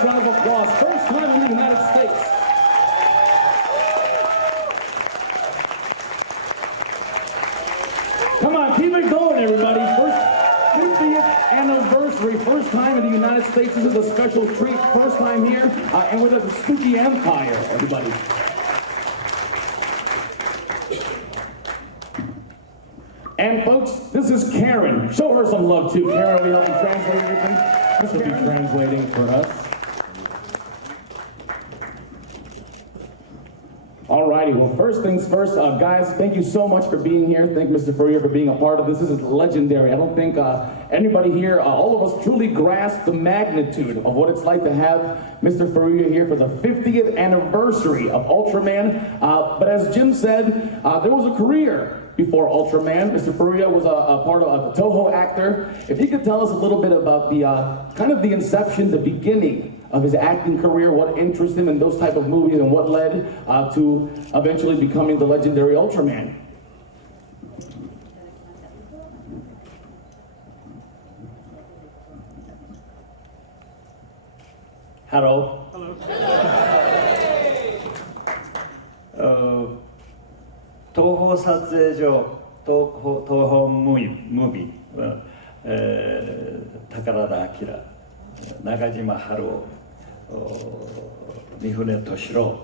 nice round of applause. First time in the United States. Come on, keep it going, everybody. First 50th anniversary, first time in the United States. This is a special treat. First time here, and with a spooky empire, everybody. And folks, this is Karen. Show her some love too. Karen, will you help me translate everything? This will be translating for us. Alrighty, well, first things first, guys, thank you so much for being here. Thank Mr. Furuya for being a part of this. This is legendary. I don't think anybody here, all of us truly grasp the magnitude of what it's like to have Mr. Furuya here for the 50th anniversary of Ultraman. But as Jim said, there was a career before Ultraman. Mr. Furuya was a part of the Toho actor. If you could tell us a little bit about the kind of the inception, the beginning of his acting career, what interested him in those type of movies, and what led to eventually becoming the legendary Ultraman. Hello. Hello. 東宝撮影所、東宝ムービーは、宝田明、中島春夫、三船敏郎、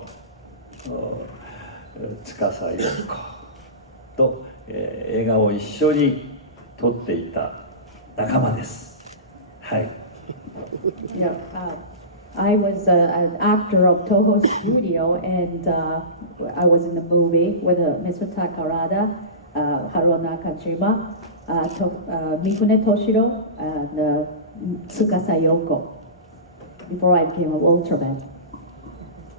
司陽子と、映画を一緒に撮っていた仲間です。はい。I was an actor of Toho Studio, and I was in the movie with Mr. Takarada, Haruo Nakajima, Mifune Toshiro, and Tsukasa Yoko, before I became an Ultraman.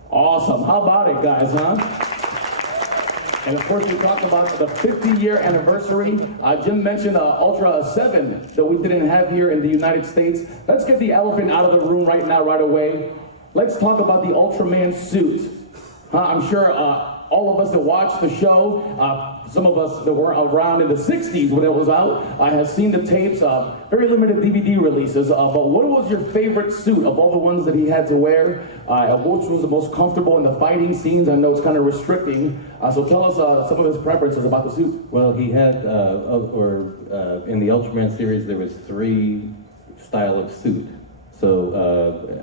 Awesome. How about it, guys, huh? And of course, we talked about the 50-year anniversary. Jim mentioned Ultra 7 that we didn't have here in the United States. Let's get the elephant out of the room right now, right away. Let's talk about the Ultraman suit. I'm sure all of us that watched the show, some of us that were around in the 60s when it was out, have seen the tapes, very limited DVD releases, but what was your favorite suit of all the ones that he had to wear? Which was the most comfortable in the fighting scenes? I know it's kind of restricting, so tell us some of his preferences about the suit. Well, he had, in the Ultraman series, there was 3 style of suit. So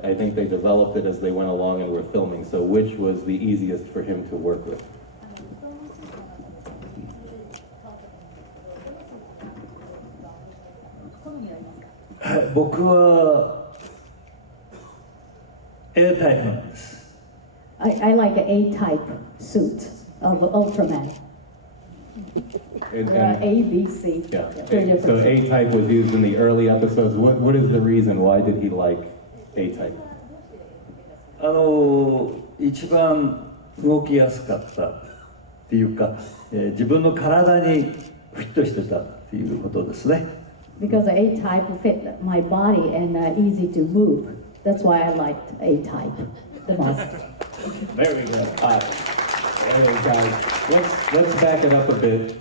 I think they developed it as they went along and were filming. So which was the easiest for him to work with? Aタイプなんです。I like an A-type suit of Ultraman. There are A, B, C. Yeah. So A-type was used in the early episodes. What is the reason? Why did he like A-type? 一番動きやすかったっていうか、自分の体にフィットしてたっていうことですね。Because A-type fit my body and easy to move. That's why I liked A-type the most. Very good. Anyway, guys, let's back it up a bit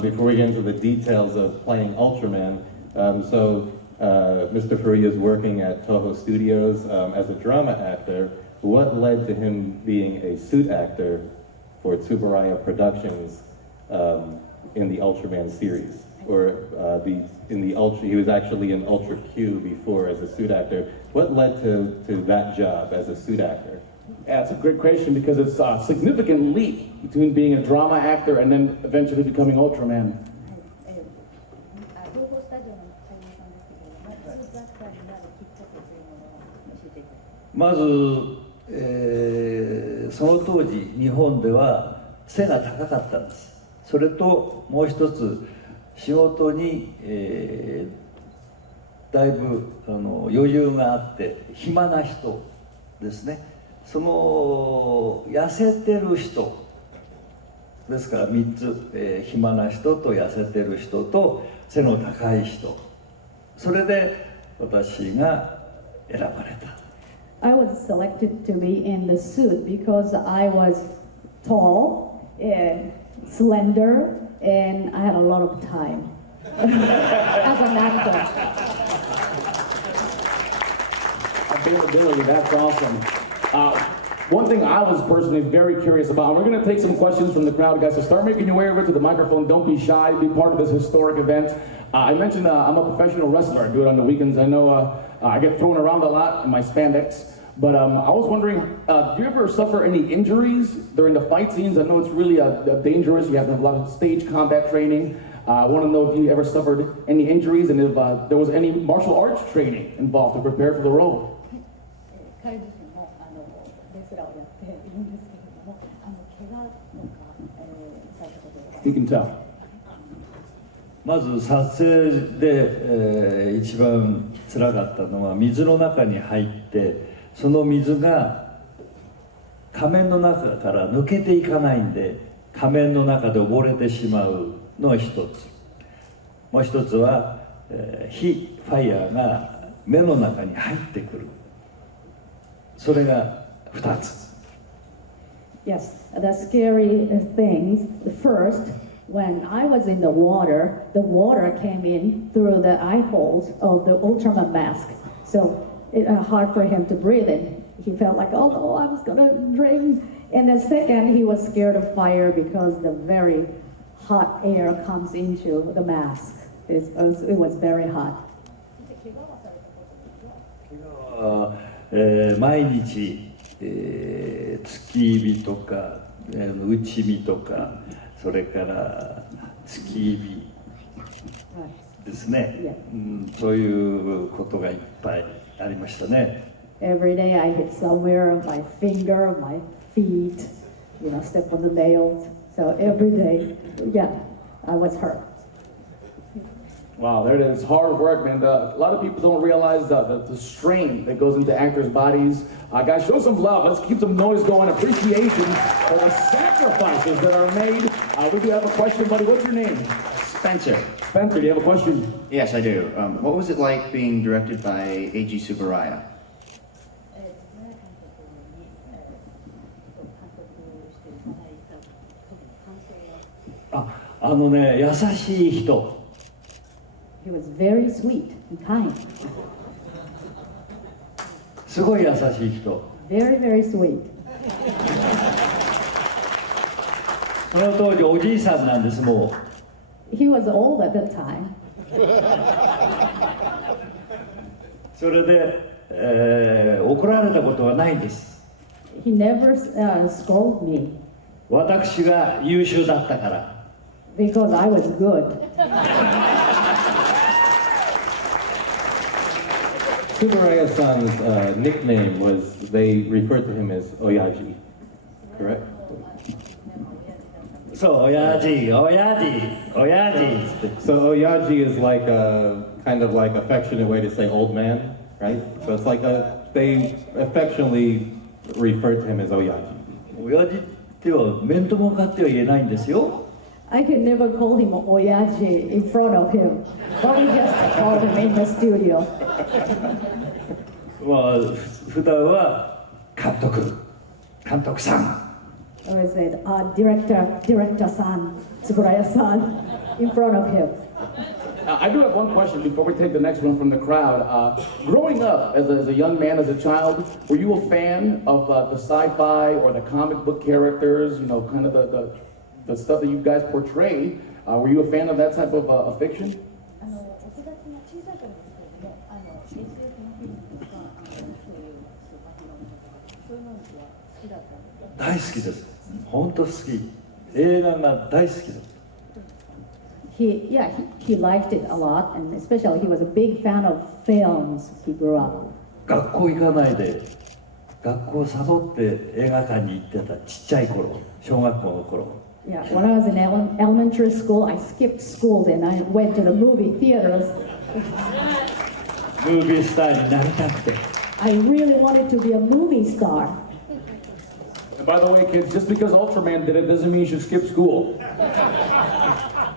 before we get into the details of playing Ultraman. Mr. Furuya is working at Toho Studios as a drama actor. What led to him being a suit actor for Tsuburaya Productions in the Ultraman series? Or he was actually in Ultra Q before as a suit actor. What led to that job as a suit actor? Yeah, it's a great question because it's a significant leap between being a drama actor and then eventually becoming Ultraman. まず、その当時日本では背が高かったんです。それともう一つ仕事に、だいぶ余裕があって暇な人ですね。その痩せてる人ですから3つ、暇な人と痩せてる人と背の高い人、それで私が選ばれた。I was selected to be in the suit because I was tall and slender and I had a lot of time as an actor. availability. That's awesome. One thing I was personally very curious about, and we're going to take some questions from the crowd, guys, so start making your way over to the microphone. Don't be shy. Be part of this historic event. I mentioned I'm a professional wrestler. I do it on the weekends. I know I get thrown around a lot in my spandex. But I was wondering, do you ever suffer any injuries during the fight scenes? I know it's really dangerous. You have to have a lot of stage combat training. I want to know if you ever suffered any injuries and if there was any martial arts training involved to prepare for the role. 彼自身もレスラーをやっているんですけれども、怪我とか、されたことが。You can tell. まず撮影で、一番辛かったのは水の中に入ってその水が仮面の中から抜けていかないんで仮面の中で溺れてしまうのが一つ、もう一つは、火ファイヤーが目の中に入ってくる、それが二つ。 Yes, the scary things. First, when I was in the water came in through the eye holes of the Ultraman mask. So it's hard for him to breathe in. He felt like, oh no, I was gonna drain. And then second, he was scared of fire because the very hot air comes into the mask. It was very hot. 毎日、突き指とか、内身とか、それから突き指ですね、そういうことがいっぱいありましたね。Every day I hit somewhere, my finger, my feet, step on the nails. So every day, yeah, I was hurt. Wow, there it is. Hard work, man. A lot of people don't realize the strain that goes into actors' bodies. Guys, show some love. Let's keep some noise going. Appreciation for the sacrifices that are made. We do have a question, buddy. What's your name? Spencer. Spencer, do you have a question? Yes, I do. What was it like being directed by A.G. Tsuburaya? Ah, 優しい人。 He was very sweet and kind. すごい優しい人。 Very, very sweet. その当時おじいさんなんです、もう。 He was old at that time. それで、怒られたことはないんです。 He never scolded me 私が優秀だったから。 because I was good. Tsuburaya-san's nickname was, they referred to him as Oyaji, correct? そう、親父、親父、親父って。 So Oyaji is like a kind of like affectionate way to say old man, right? So it's like they affectionately refer to him as Oyaji. 親父っては面と向かっては言えないんですよ。 I could never call him Oyaji in front of him, but we just called him in the studio. まあ、普段は監督、監督さん。 So I said, Director-san, Tsuburaya-san, in front of him. I do have one question before we take the next one from the crowd. Growing up as a young man, as a child, were you a fan of the sci-fi or the comic book characters, kind of the stuff that you guys portray? Were you a fan of that type of fiction? 大好きです。本当好き。映画が大好きです。 He liked it a lot, and especially he was a big fan of films. He grew up. 学校行かないで、学校サボって映画館に行ってたちっちゃい頃、小学校の頃。 Yeah, when I was in elementary school, I skipped school and I went to the movie theaters. ムービースターになりたくて。 I really wanted to be a movie star. And by the way, kids, just because Ultraman did it doesn't mean you should skip school.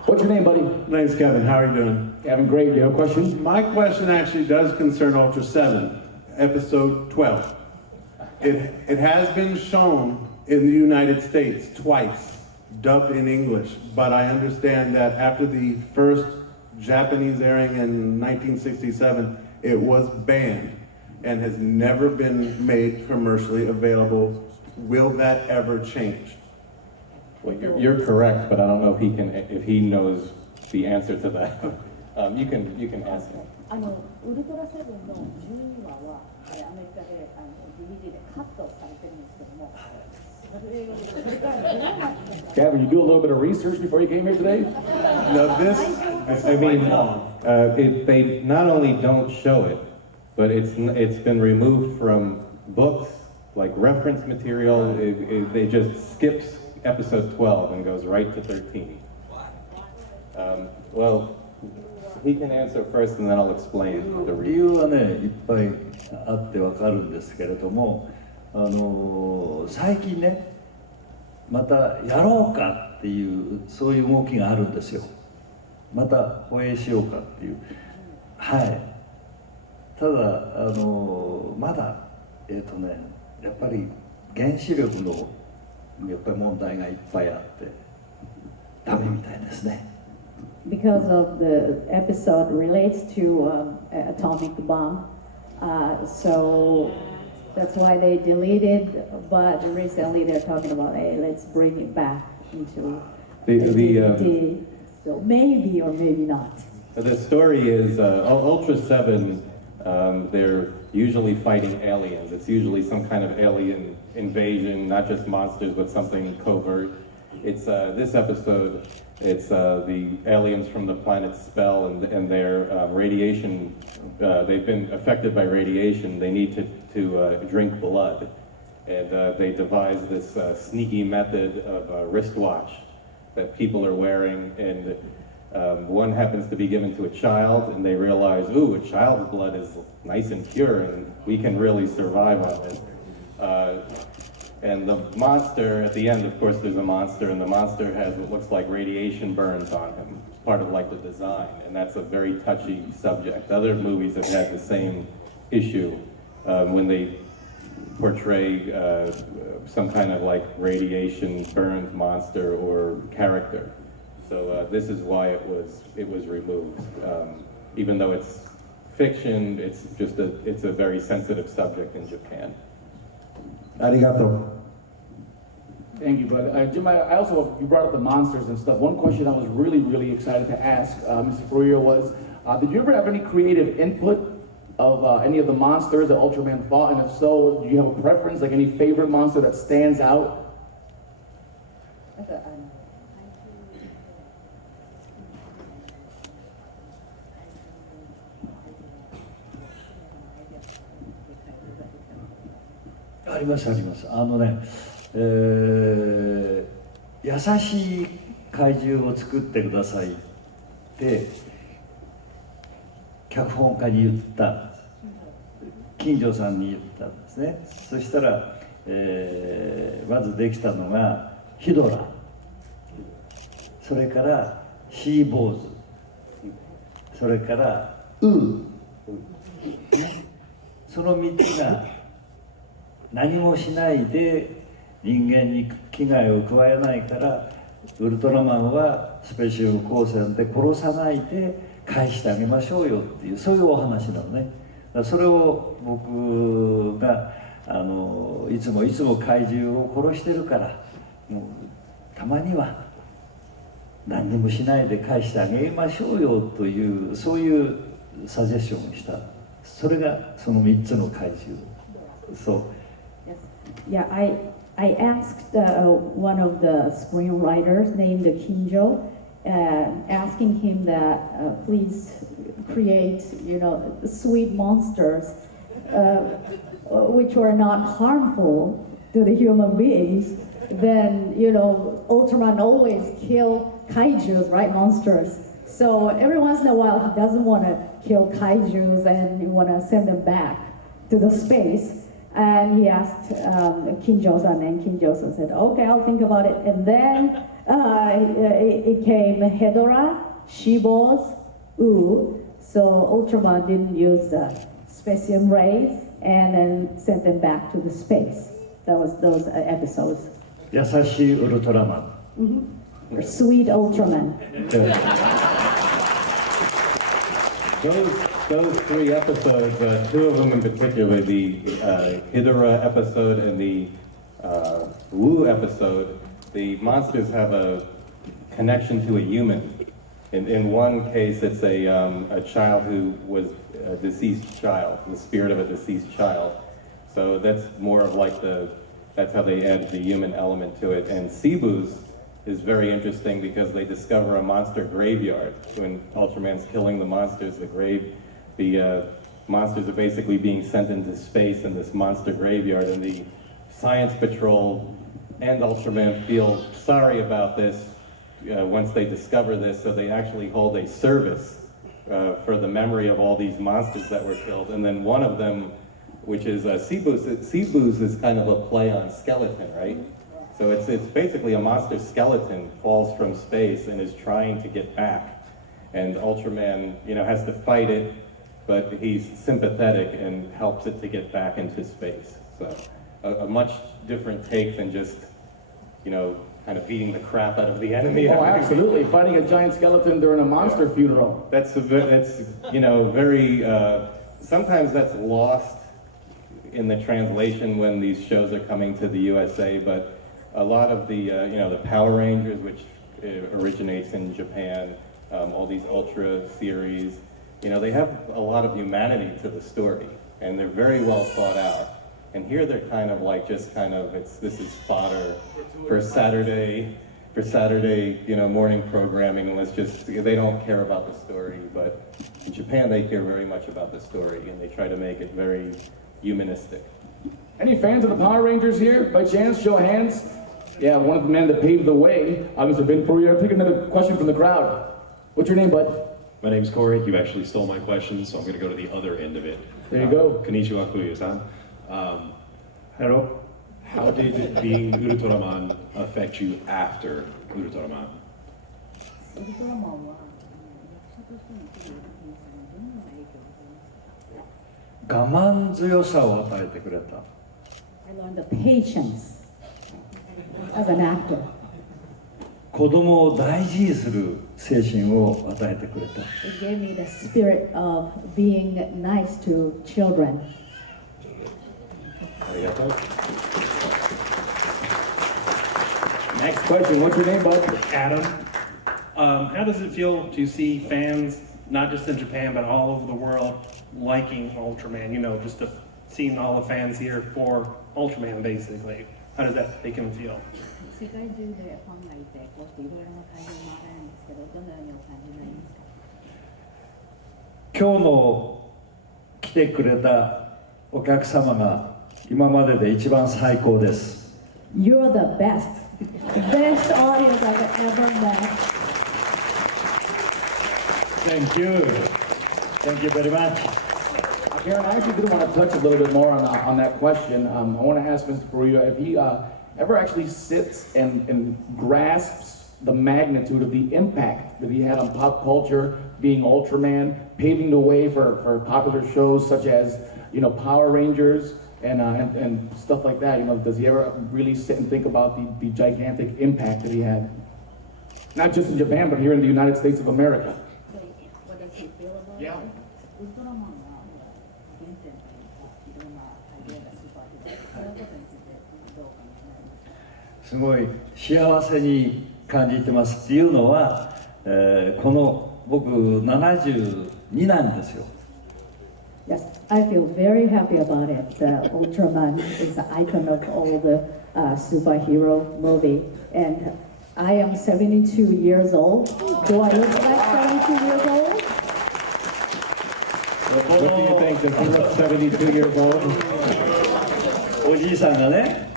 What's your name, buddy? My name's Kevin. How are you doing? Kevin, great. Do you have a question? My question actually does concern Ultra 7, episode 12. It has been shown in the United States twice, dubbed in English, but I understand that after the first Japanese airing in 1967, it was banned. and has never been made commercially available. Will that ever change? Well, you're correct, but I don't know if he knows the answer to that. You can ask him. ウルトラセブンの12話は、アメリカでDVD でカットされてるんですけども、それからどうなってるんですか？ Gavin, you do a little bit of research before you came here today? No, this I is mean, long. they not only don't show it, but it's been removed from books, like reference material. They just skips episode 12 and goes right to 13. Well, he can answer first and then I'll explain the 理 reason. 由はねいっぱいあってわかるんですけれども、最近ねまたやろうかっていうそういう動きがあるんですよ。また放映しようかっていう。はい。ただまだやっぱり原子力のやっぱり問題がいっぱいあってダメみたいですね。Because of the episode relates to atomic bomb, so that's why they deleted. But recently they're talking about, hey, let's bring it back into DVD. So maybe or maybe not. The story is Ultra 7, they're usually fighting aliens. It's usually some kind of alien invasion, not just monsters, but something covert. It's this episode, it's the aliens from the planet Spell and their radiation, they've been affected by radiation. They need to drink blood. And they devised this sneaky method of a wristwatch that people are wearing. And one happens to be given to a child, and they realize, ooh, a child's blood is nice and pure, and we can really survive on it. And the monster, at the end, of course, there's a monster, and the monster has what looks like radiation burns on him. It's part of like the design, and that's a very touchy subject. Other movies have had the same issue when they portray some kind of like radiation burned monster or character. So this is why it was removed. Even though it's fiction, it's a very sensitive subject in Japan. Arigato. Thank you, but Jim, I also, you brought up the monsters and stuff. One question I was really excited to ask Mr. Furuya was, did you ever have any creative input of any of the monsters that Ultraman fought? And if so, do you have a preference, like any favorite monster that stands out?ありますあります。優しい怪獣を作ってくださいって脚本家に言ったんです。金城さんに言ったんですね。そしたら、まずできたのがヒドラ、それからシーボーズ、それからウー、その3つが何もしないで人間に危害を加えないからウルトラマンはスペシウム光線で殺さないで返してあげましょうよっていうそういうお話なのね。それを僕がいつも怪獣を殺してるからもうたまには何にもしないで返してあげましょうよというそういうサジェッションをした。それがその3つの怪獣。そう。Yeah, I asked one of the screenwriters named Kinjo, asking him that please create, sweet monsters which were not harmful to the human beings. Then, Ultraman always kill kaijus, right, monsters. So every once in a while, he doesn't want to kill kaijus and he want to send them back to the space. And he asked Kinjo-san, and Kinjo-san said, okay, I'll think about it. And then it came Hedora, Shibos, so Ultraman didn't use the specium rays and then sent them back to the space. That was those episodes. 優しいウルトラマン。Or Sweet Ultraman. Those those three episodes, two of them in particular, the Hidara episode and the Wu episode, the monsters have a connection to a human. In one case, it's a child who was a deceased child, the spirit of a deceased child. So that's more of like that's how they add the human element to it. And Cebu's is very interesting because they discover a monster graveyard. When Ultraman's killing the monsters, the monsters are basically being sent into space in this monster graveyard, and the Science Patrol and Ultraman feel sorry about this once they discover this, so they actually hold a service for the memory of all these monsters that were killed. And then one of them, which is Cebu's is kind of a play on skeleton, right? So it's basically a monster skeleton falls from space and is trying to get back. And Ultraman, has to fight it, but he's sympathetic and helps it to get back into space. So a much different take than just, kind of beating the crap out of the enemy. Oh, absolutely. Fighting a giant skeleton during a monster funeral. That's very, sometimes that's lost in the translation when these shows are coming to the USA, but a lot of the, the Power Rangers, which originates in Japan, all these Ultra series, they have a lot of humanity to the story, and they're very well thought out. And here they're kind of like this is fodder for Saturday, morning programming, and they don't care about the story. But in Japan, they care very much about the story, and they try to make it very humanistic. Any fans of the Power Rangers here, by chance? Show of hands. Yeah, one of the men that paved the way, Mr. Ben Furuya. I'll take another question from the crowd. What's your name, bud? My name's Corey. You actually stole my question, so I'm going to go to the other end of it. There you go. Konnichiwa, Furuya-san. Hello. How did being Ultraman affect you after Ultraman? ウルトラマンは役者としての人生にどんな影響を与えましたか？我慢強さを与えてくれた。 I learned the patience as an actor. 子供を大事にする精神を与えてくれた。 It gave me the spirit of being nice to children. Next question. What's your name, bud? Adam, how does it feel to see fans, not just in Japan, but all over the world, liking Ultraman? Just seeing all the fans here for Ultraman, basically. How does that make them feel? 世界中でファンがいて、こうしていろいろな会場もあるんですけど、どのようにお感じになりますか？今日の来てくれたお客様が今までで一番最高です。 You're the best. Best audience I've ever met. Thank you. Thank you very much. Karen, I actually did want to touch a little bit more on that question. I want to ask Mr. Furuya if he ever actually sits and grasps the magnitude of the impact that he had on pop culture, being Ultraman, paving the way for popular shows such as, Power Rangers and stuff like that. Does he ever really sit and think about the gigantic impact that he had? Not just in Japan, but here in the United States of America. What does he feel about Yeah. it? ウルトラマンが原点というか、いろんなアイデアがスーパーで、そのことについてどうお考えになりますか？すごい幸せに感じてますっていうのは、この僕72なんですよ。 Yes, I feel very happy about it. Ultraman is the icon of all the superhero movie, and I am 72 years old. Do I look like 72 years old? What do you think? Does he look 72 years old? おじいさんがね、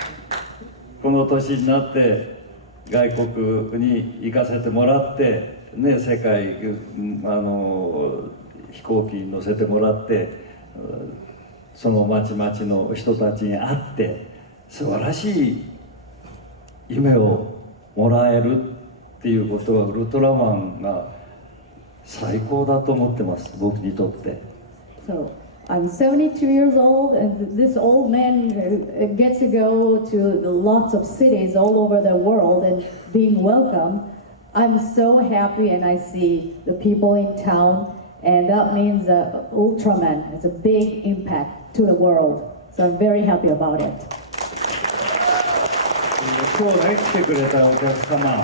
この年になって外国に行かせてもらって、ね、世界飛行機に乗せてもらって、その町々の人たちに会って素晴らしい夢をもらえるっていうことはウルトラマンが最高だと思ってます、僕にとって。 So I'm 72 years old, and this old man gets to go to lots of cities all over the world and being welcome. I'm so happy, and I see the people in town And that means Ultraman has a big impact to the world. So I'm very happy about it. 今日ね来てくれたお客様、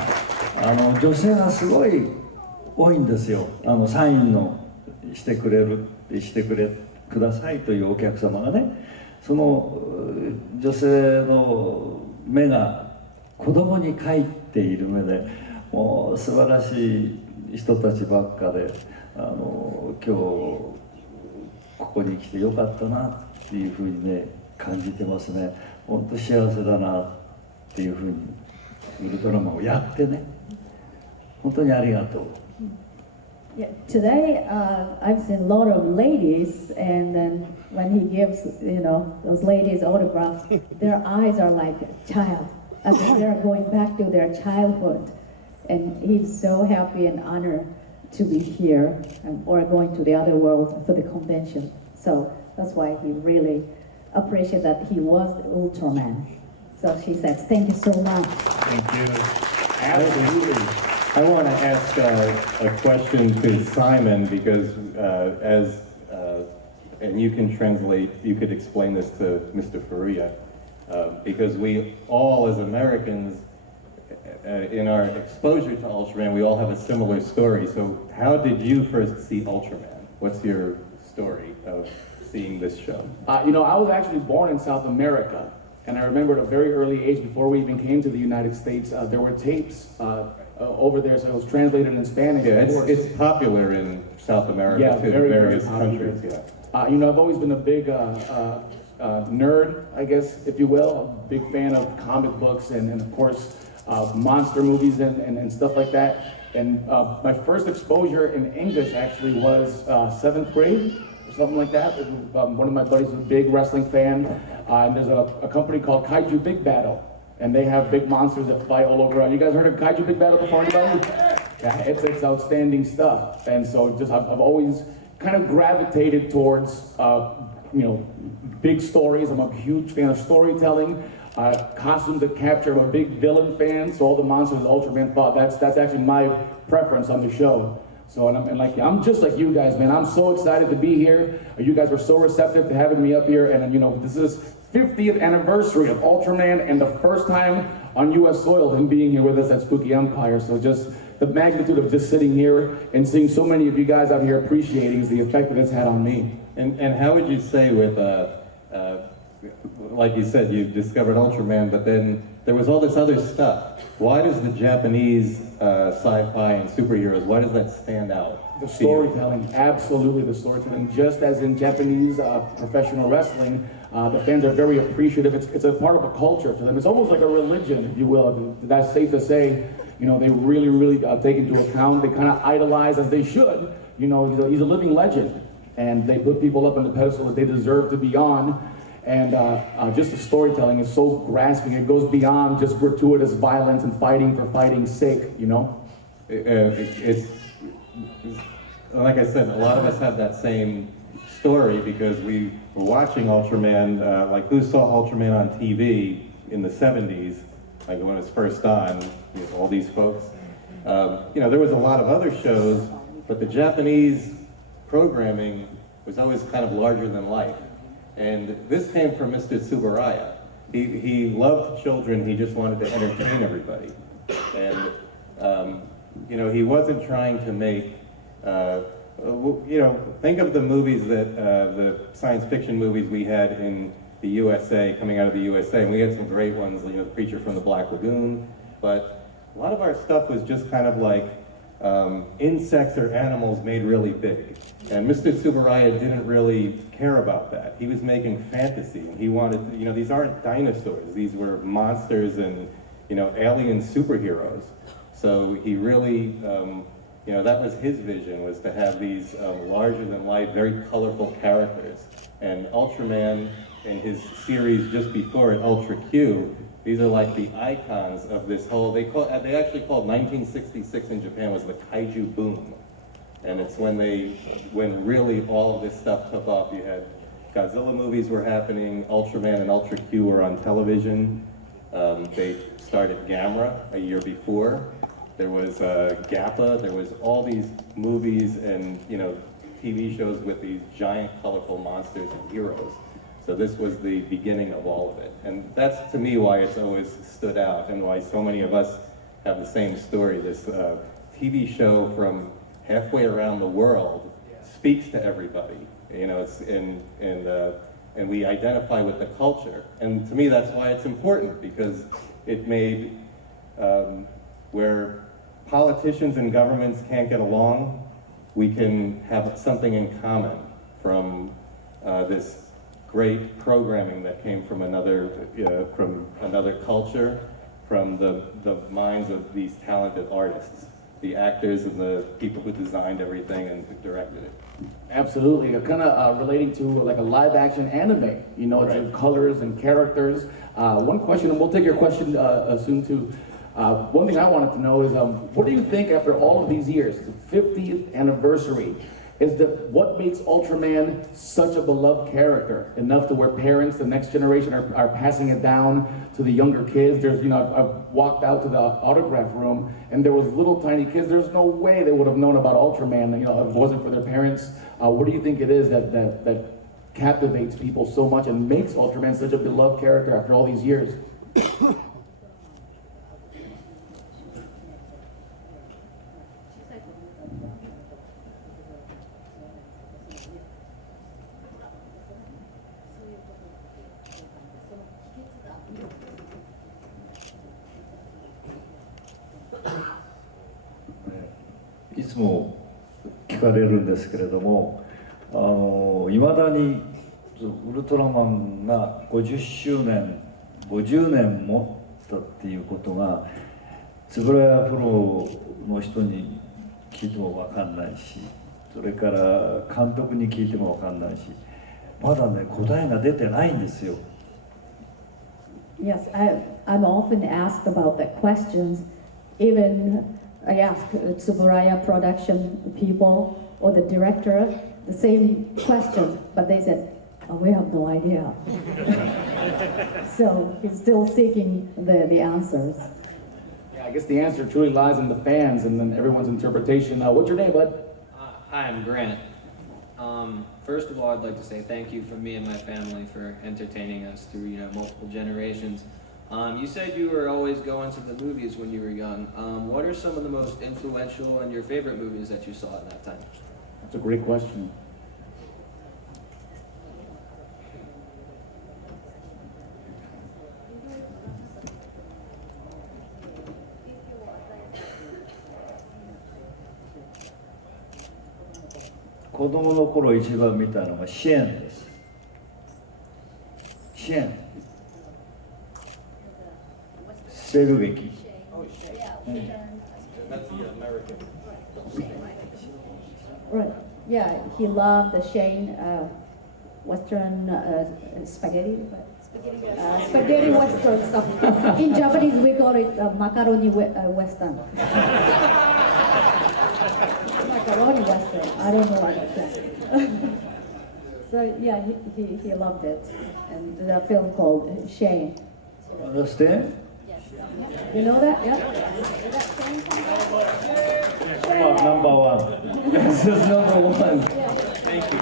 女性がすごい多いんですよ。サインのしてくださいというお客様がね、その女性の目が子供に帰っている目で、もう素晴らしい人たちばっかで、今日ここに来てよかったなっていうふうにね感じてますね。本当幸せだなっていうふうにウルトラマンをやってね、本当にありがとう。Yeah, today I've seen a lot of ladies, and then when he gives, those ladies autographs, their eyes are like a child, as if they're going back to their childhood. And he's so happy and honored to be here, or going to the other world for the convention. So that's why he really appreciates that he was the Ultraman. So she says, thank you so much. Thank you. Absolutely. I want to ask a question to Simon because and you can translate, you could explain this to Mr. Furuya, because we all as Americans, in our exposure to Ultraman, we all have a similar story. So how did you first see Ultraman? What's your story of seeing this show? I was actually born in South America, and I remember at a very early age, before we even came to the United States, there were tapes over there, so it was translated in Spanish. Yeah, it's popular in South America too, very, various very countries. Yeah. I've always been a big nerd, I guess, if you will, a big fan of comic books and of course, monster movies and stuff like that. And my first exposure in English actually was 7th grade or something like that. One of my buddies was a big wrestling fan, and there's a company called Kaiju Big Battle, and they have big monsters that fight all over. You guys heard of Kaiju Big Battle before, anybody? Yeah, it's outstanding stuff. And so I've always kind of gravitated towards big stories. I'm a huge fan of storytelling. Costumes that capture. I'm a big villain fan, so all the monsters of Ultraman thought that's actually my preference on the show. So I'm just like you guys, man. I'm so excited to be here. You guys were so receptive to having me up here, and this is 50th anniversary of Ultraman and the first time on U.S. soil him being here with us at Spooky Empire. So just the magnitude of just sitting here and seeing so many of you guys out here appreciating is the effect that it's had on me. And how would you say with like you said, you discovered Ultraman, but then there was all this other stuff. Why does the Japanese sci-fi and superheroes, why does that stand out? The storytelling, absolutely the storytelling. Just as in Japanese professional wrestling, the fans are very appreciative. It's a part of a culture to them. It's almost like a religion, if you will. That's safe to say. They really, really take into account. They kind of idolize, as they should. He's a living legend. And they put people up on the pedestal that they deserve to be on. And just the storytelling is so grasping. It goes beyond just gratuitous violence and fighting for fighting's sake, It's like I said, a lot of us have that same story because we were watching Ultraman, like who saw Ultraman on TV in the 70s, like when it was first on, all these folks. There was a lot of other shows, but the Japanese programming was always kind of larger than life. And this came from Mr. Tsuburaya. He loved children, he just wanted to entertain everybody. And, he wasn't trying to make, think of the movies that, the science fiction movies we had in the USA, coming out of the USA, and we had some great ones, The Creature from the Black Lagoon, but a lot of our stuff was just kind of like insects or animals made really big. And Mr. Tsuburaya didn't really care about that. He was making fantasy. He wanted, these aren't dinosaurs. These were monsters and, alien superheroes. So he really, that was his vision, was to have these larger-than-life, very colorful characters. And Ultraman and his series just before it, Ultra Q, these are like the icons of this whole, they actually called 1966 in Japan was the kaiju boom. And it's when really all of this stuff took off. You had Godzilla movies were happening, Ultraman and Ultra Q were on television. They started Gamera a year before. There was Gappa, there was all these movies and, TV shows with these giant, colorful monsters and heroes. So this was the beginning of all of it. And that's, to me, why it's always stood out and why so many of us have the same story. This TV show from halfway around the world speaks to everybody. You know, and we identify with the culture. And to me, that's why it's important, because it made where politicians and governments can't get along, we can have something in common from this great programming that came from another culture, from the minds of these talented artists, the actors and the people who designed everything and who directed it. Absolutely, kind of relating to like a live action anime, you know, it's in colors and characters. One question, and we'll take your question soon too. One thing I wanted to know is, what do you think after all of these years, the 50th anniversary, what makes Ultraman such a beloved character, enough to where parents, the next generation are passing it down to the younger kids? There's, you know, I've walked out to the autograph room and there was little tiny kids. There's no way they would have known about Ultraman, you know, if it wasn't for their parents. What do you think it is that captivates people so much and makes Ultraman such a beloved character after all these years? いつも聞かれるんですけれども、いまだにウルトラマンが50周年50年もったっていうことが円谷プロの人に聞いても分かんないし、それから監督に聞いても分かんないし、まだね答えが出てないんですよ。 Yes, I'm often asked about that questions. Even I ask Tsuburaya production people or the director the same question, but they said, oh, we have no idea. So he's still seeking the answers. Yeah, I guess the answer truly lies in the fans and then everyone's interpretation. What's your name, bud? Hi, I'm Grant. First of all, I'd like to say thank you from me and my family for entertaining us through, you know, multiple generations. You said you were always going to the movies when you were young. What are some of the most influential and your favorite movies that you saw at that time? That's a great question. When I was a 子供の頃一番見たのがシェーンです。シェーン。西部劇。Right. Yeah, he loved the Shane Western spaghetti. Spaghetti Western stuff. In Japanese, we call it macaroni Western. Macaroni Western. I don't know what it is. So yeah, he loved it, and the film called Shane. Understand? You know that? Yeah. Number one. This is number one. Thank you.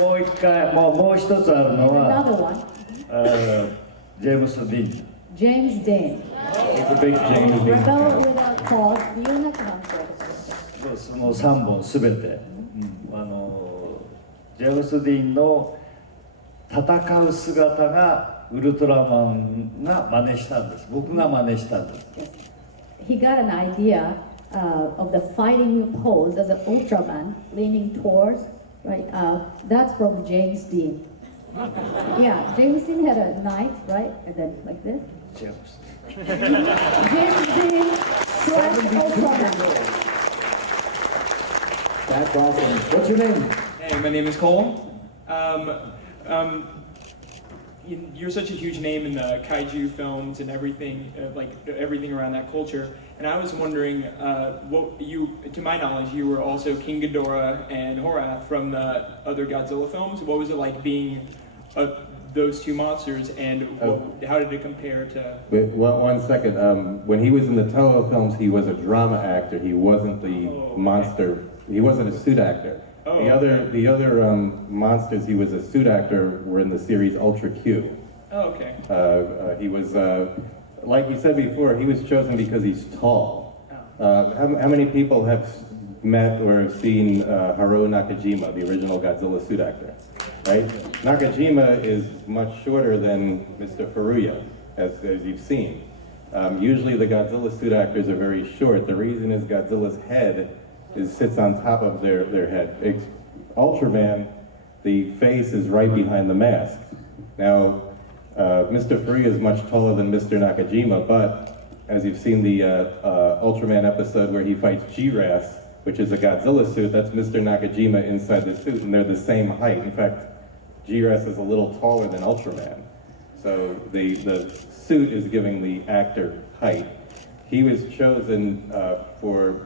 もう一回、もう一つあるの Another は、 one. ジェームス・ディーン。 James Dean. It's a big James Dean. Rebel Without Cause. 理由なく反抗。その3本すべて、ジェームス・ディーンの戦う姿がウルトラマンが真似したんです。僕が真似したんです。 He got an idea of the fighting pose as an Ultraman leaning towards, right? That's from James Dean. Yeah, James Dean had a knife, right? And then like this. ジェームス。 James Dean slash Ultraman. That's awesome. What's your name? Hey, my name is Cole. You're such a huge name in the kaiju films and everything, like everything around that culture. And I was wondering, to my knowledge, you were also King Ghidorah and Horath from the other Godzilla films. What was it like being those two monsters, and how did it compare to? Wait, one second. When he was in the Toho films, he was a drama actor. He wasn't the monster. He wasn't a suit actor. Oh, The other monsters he was a suit actor were in the series Ultra Q. Oh, okay. He was, like you said before, he was chosen because he's tall. How many people have met or have seen Haruo Nakajima, the original Godzilla suit actor? Right? Nakajima is much shorter than Mr. Furuya, as you've seen. Usually the Godzilla suit actors are very short. The reason is Godzilla's head sits on top of their head. Ultraman, the face is right behind the mask. Now, Mr. Furuya is much taller than Mr. Nakajima, but as you've seen the Ultraman episode where he fights G-Ras, which is a Godzilla suit, that's Mr. Nakajima inside the suit, and they're the same height. In fact, G-Ras is a little taller than Ultraman. So the suit is giving the actor height. He was chosen for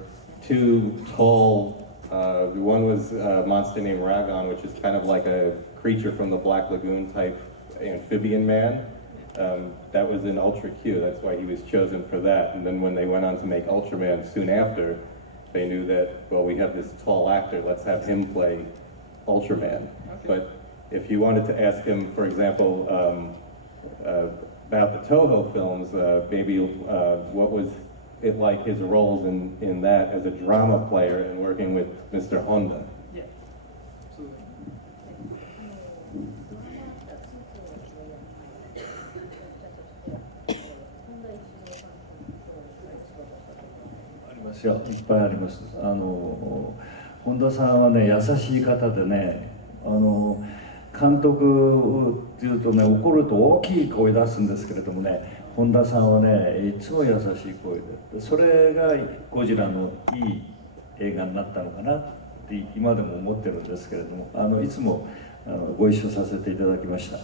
two tall, one was a monster named Ragon, which is kind of like a creature from the Black Lagoon type amphibian man. That was in Ultra Q, that's why he was chosen for that. And then when they went on to make Ultraman soon after, they knew that, well, we have this tall actor, let's have him play Ultraman. Okay. But if you wanted to ask him, for example, about the Toho films, maybe what was it like his roles in that as a drama player and working with Mr. Honda? Yeah, absolutely. ありますよ、いっぱいあります。本田さんはね、優しい方でね、監督っていうとね、怒ると大きい声出すんですけれどもね、本田さんはね、いつも優しい声で、それがゴジラのいい映画になったのかなって今でも思ってるんですけれども、いつもご一緒させていただきました。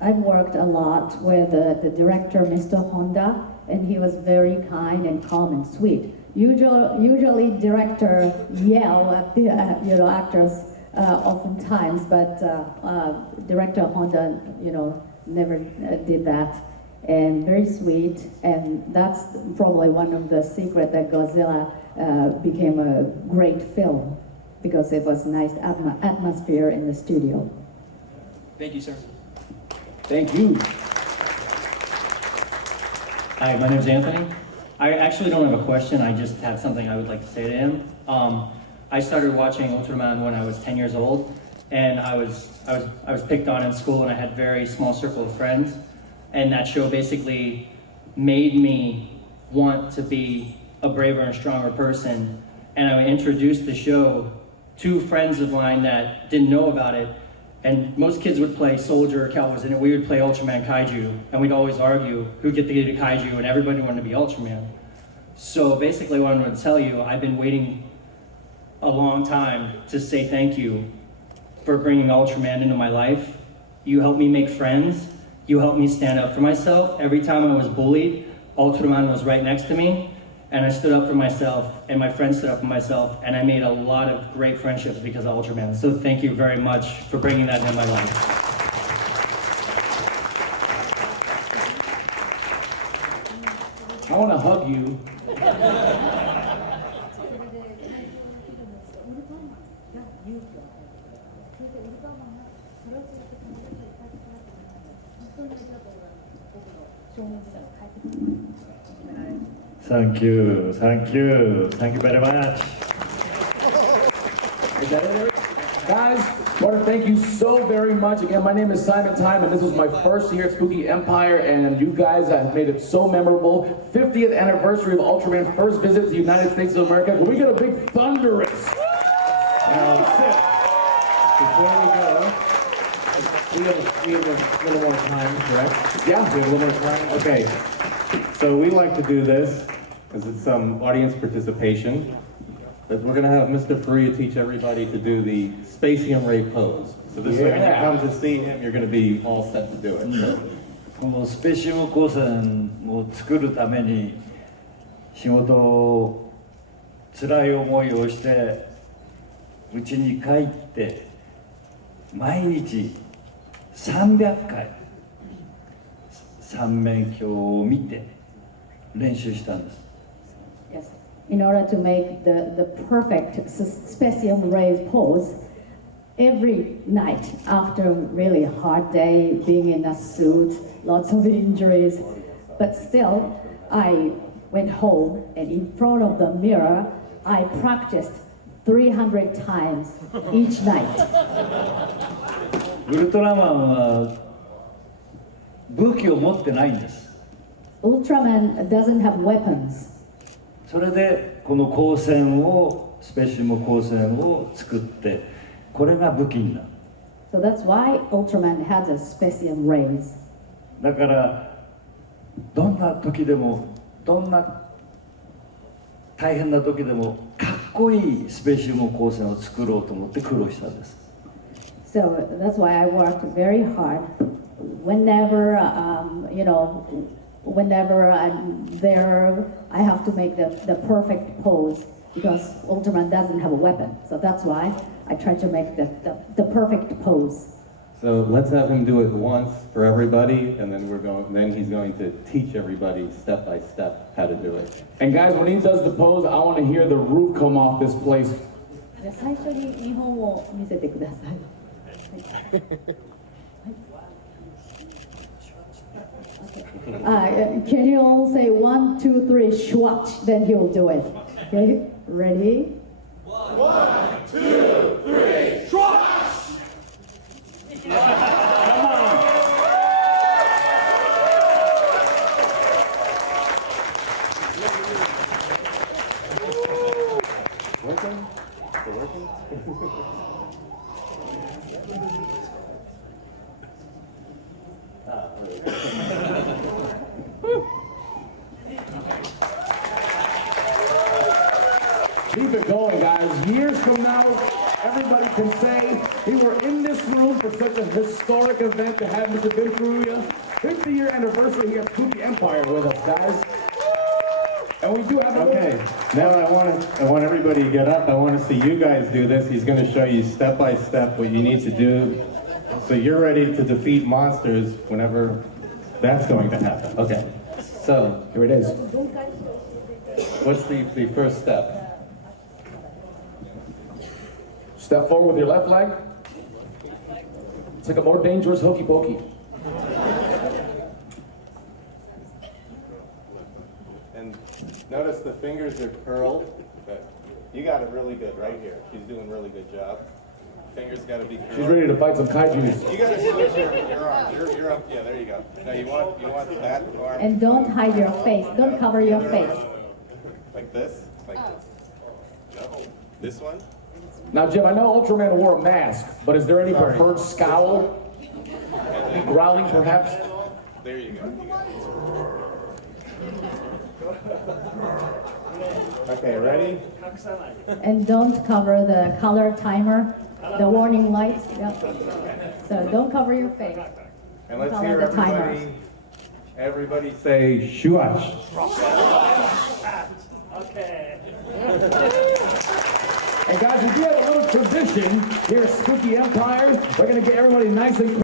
I've worked a lot with the director, Mr. Honda, and he was very kind and calm and sweet. Usually director yell at the actors oftentimes, but director Honda, never did that. And very sweet, and that's probably one of the secret that Godzilla became a great film, because it was nice atmosphere in the studio. Thank you, sir. Thank you. Hi, my name is Anthony. I actually don't have a question, I just have something I would like to say to him. I started watching Ultraman when I was 10 years old, and I was picked on in school, and I had a very small circle of friends, and that show basically made me want to be a braver and stronger person, and I introduced the show to friends of mine that didn't know about it. And most kids would play soldier or cowboys, and we would play Ultraman Kaiju, and we'd always argue who'd get to get a Kaiju, and everybody wanted to be Ultraman. So basically what I wanted to tell you, I've been waiting a long time to say thank you for bringing Ultraman into my life. You helped me make friends, you helped me stand up for myself. Every time I was bullied, Ultraman was right next to me, and I stood up for myself, and my friends stood up for myself, and I made a lot of great friendships because of Ultraman. So thank you very much for bringing that into my life. I want to hug you. Thank you very much. Is that it, Eric? Guys, I want to thank you so very much. Again, my name is Simon Time, and this was my first year at Spooky Empire, and you guys have made it so memorable. 50th anniversary of Ultraman's first visit to the United States of America. Can we get a big thunderous? Now, before we go, we have a little more time, correct? Yeah. We have a little more time? Okay, so we like to do this, as it's some audience participation. But we're going to have Mr. Furuya teach everybody to do the Spacium Ray pose. So this way, when you come to see him, you're going to be all set to do it. このスペシウム光線を作るために仕事を辛い思いをして家に帰って毎日300回三面鏡を見て練習したんです。Yes. in order to make the perfect specium raise pose every night after a really hard day, being in a suit, lots of injuries. But still, I went home and in front of the mirror, I practiced 300 times each night. ウルトラマンは武器を持ってないんです。 Ultraman doesn't have weapons. それでこの光線をスペシウム光線を作ってこれが武器になる。 So that's why Ultraman has a specium rays. だからどんな時でもどんな大変な時でもかっこいいスペシウム光線を作ろうと思って苦労したんです。 So that's why I worked very hard. Whenever, whenever I'm there, I have to make the perfect pose because Ultraman doesn't have a weapon. So that's why I try to make the perfect pose. So let's have him do it once for everybody, and then then he's going to teach everybody step by step how to do it. And guys, when he does the pose, I want to hear the roof come off this place. 最初に日本を見せてください。Can you all say 1, 2, 3, swatch? Then he'll do it. Okay, ready? 1, 2, 3, swatch! Come on. Working? Is it working? Keep it going, guys. Years from now, everybody can say we were in this room for such a historic event to have Mr. Ben Furuya 50-year anniversary here at Spooky Empire with us, guys. And we do have Okay, now I want everybody to get up. I want to see you guys do this. He's going to show you step by step what you need to do so you're ready to defeat monsters whenever that's going to happen. Okay, so Here it is. what's the first step? Step forward with your left leg. It's like a more dangerous hokey pokey. And notice the fingers are curled. Okay. You got it really good right here. She's doing a really good job. Fingers got to be curled. She's ready to fight some kaijus. You got to switch your arms. You're up. Yeah, there you go. Now you want that arm. And don't hide your face. Don't cover your face. Like this? Like this? No. This one? Now, Jim, I know Ultraman wore a mask, but is there any preferred scowl? Growling, perhaps? There you go. You got it. Okay, ready? And don't cover the color timer, the warning lights. Yep. So don't cover your face. And let's Follow hear the timers. everybody say shuash. And guys, we do have a little tradition here at Spooky Empire. We're going to get everybody nice and